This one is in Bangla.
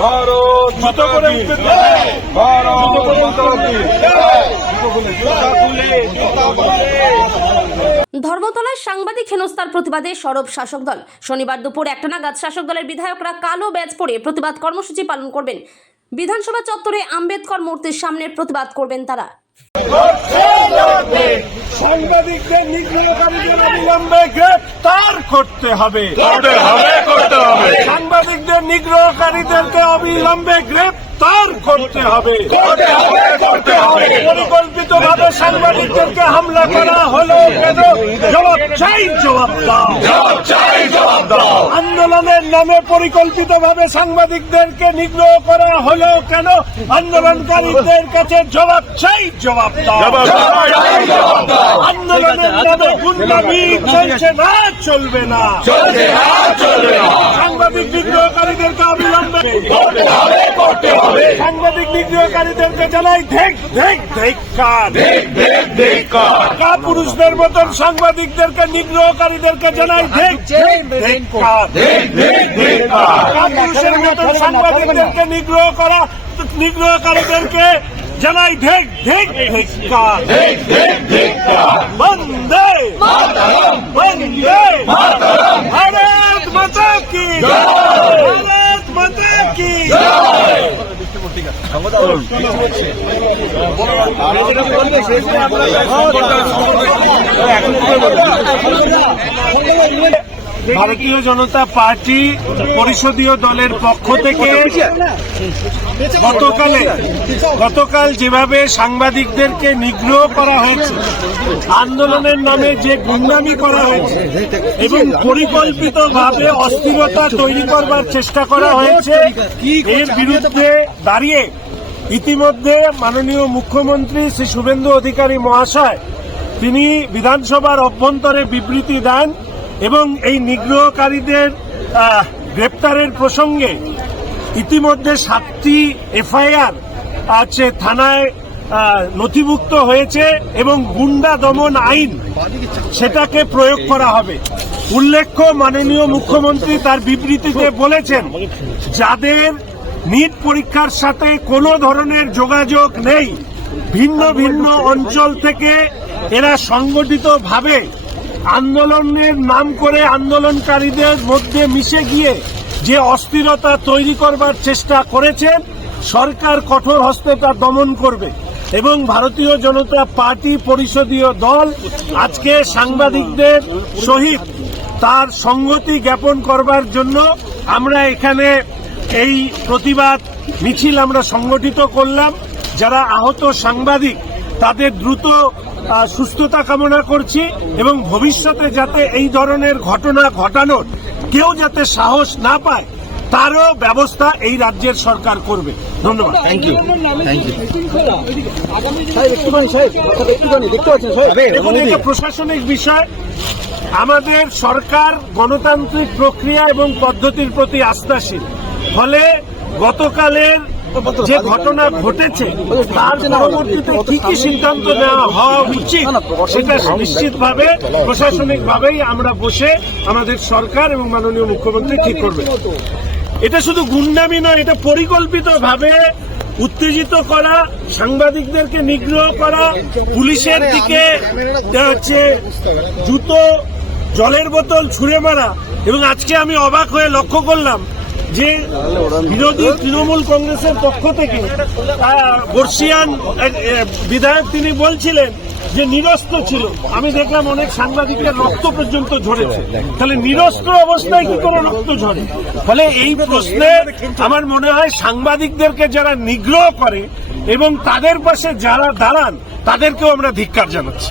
ভারত মাতা কি জয়, ভারত মাতা কি জয়। ধর্মতলায় সাংবাদিক হেনস্থার প্রতিবাদে সরব শাসক দল। শনিবার দুপুর 1টা নাগাদ শাসক দলের বিধায়করা কালো ব্যাজ পরে প্রতিবাদ কর্মসূচি পালন করবেন। বিধানসভা চত্বরে আম্বেদকর মূর্তির সামনে প্রতিবাদ করবেন তারা। সাংবাদিকদের নিগ্রহকারীদের অবিলম্বে গ্রেফতার করতে হবে। সাংবাদিকদের নিগ্রহকারীদেরকে অবিলম্বে গ্রেফতার করতে হবে। পরিকল্পিতভাবে সাংবাদিকদেরকে হামলা করা হলো কেন? জবাব চাই, জবাব দাও। আন্দোলনের নামে পরিকল্পিতভাবে সাংবাদিকদেরকে নিগ্রহ করা হলো কেন? আন্দোলনকারীদের কাছে জবাব চাই, জবাব দাও। আন্দোলনের নামে গুন্ডামি চলছে না, চলবে না। সাংবাদিক নিগ্রহকারীদেরকে অবিলম্বে সাংবাদিক নিগ্রহকারীদেরকে জানাই ধিক্কার। পুরুষদের মতন সাংবাদিকদেরকে নিগ্রহকারীদেরকে জানাই ধিক্কার। পুরুষের মতন সাংবাদিকদেরকে নিগ্রহকারীদেরকে জানাই ধিক্কার। বন্দে ভারত মাতা কি জয়, ভারত মাতা কি জয়। ভারতীয় জনতা পার্টি পরিষদীয় দলের পক্ষ থেকে গতকাল যেভাবে সাংবাদিকদেরকে নিগ্রহ করা হয়েছে, আন্দোলনের নামে যে গুন্ডামি করা হয়েছে এবং পরিকল্পিতভাবে অস্থিরতা তৈরি করবার চেষ্টা করা হয়েছে, এর বিরুদ্ধে দাঁড়িয়ে ইতিমধ্যে মাননীয় মুখ্যমন্ত্রী শ্রী শুভেন্দু অধিকারী মহাশয় তিনি বিধানসভার অভ্যন্তরে বিবৃতি দেন এবং এই নিগ্রহকারীদের গ্রেপ্তারের প্রসঙ্গে ইতিমধ্যে 7টি এফআইআর আছে থানায় নথিভুক্ত হয়েছে এবং গুন্ডা দমন আইন সেটাকে প্রয়োগ করা হবে। উল্লেখ্য, মাননীয় মুখ্যমন্ত্রী তার বিবৃতিতে বলেছেন যাদের নিট পরীক্ষার সাথে কোনো ধরনের যোগাযোগ নেই, ভিন্ন ভিন্ন অঞ্চল থেকে এরা সংগঠিতভাবে আন্দোলনের নাম করে আন্দোলনকারীদের মধ্যে মিশে গিয়ে যে অস্থিরতা তৈরি করবার চেষ্টা করেছেন, সরকার কঠোর হস্তে তা দমন করবে এবং ভারতীয় জনতা পার্টি পরিষদীয় দল আজকে সাংবাদিকদের সহিত তার সংগতি জ্ঞাপন করবার জন্য আমরা এখানে এই প্রতিবাদ মিছিল আমরা সংগঠিত করলাম। যারা আহত সাংবাদিক তাদের দ্রুত সুস্থতা কামনা করছি এবং ভবিষ্যতে যাতে এই ধরনের ঘটনা ঘটানোর কেউ যাতে সাহস না পায় তারও ব্যবস্থা এই রাজ্যের সরকার করবে। ধন্যবাদ। Thank you. দেখুন, এটা প্রশাসনিক বিষয়। আমাদের সরকার গণতান্ত্রিক প্রক্রিয়া এবং পদ্ধতির প্রতি আস্থাশীল। ফলে গতকালের যে ঘটনা ঘটেছে তার পরবর্তীতে কি কি সিদ্ধান্ত নেওয়া হওয়া উচিত সেটা নিশ্চিতভাবে প্রশাসনিকভাবেই আমরা বসে আমাদের সরকার এবং মাননীয় মুখ্যমন্ত্রী ঠিক করবে। এটা শুধু গুন্ডামি নয়, এটা পরিকল্পিতভাবে উত্তেজিত করা, সাংবাদিকদেরকে নিগ্রহ করা, পুলিশের দিকে জুতো জলের বোতল ছুঁড়ে মারা। এবং আজকে আমি অবাক হয়ে লক্ষ্য করলাম যে বিরোধী তৃণমূল কংগ্রেসের পক্ষ থেকে বর্ষিয়ান বিধায়ক তিনি বলছিলেন যে নিরস্ত্র ছিল। আমি দেখলাম অনেক সাংবাদিকের রক্ত পর্যন্ত ঝরেছে। তাহলে নিরস্ত্র অবস্থায় কি করে রক্ত ঝরে? ফলে এই প্রশ্নে আমার মনে হয় সাংবাদিকদেরকে যারা নিগ্রহ করে এবং তাদের পাশে যারা দাঁড়ান তাদেরকেও আমরা ধিক্কার জানাচ্ছি।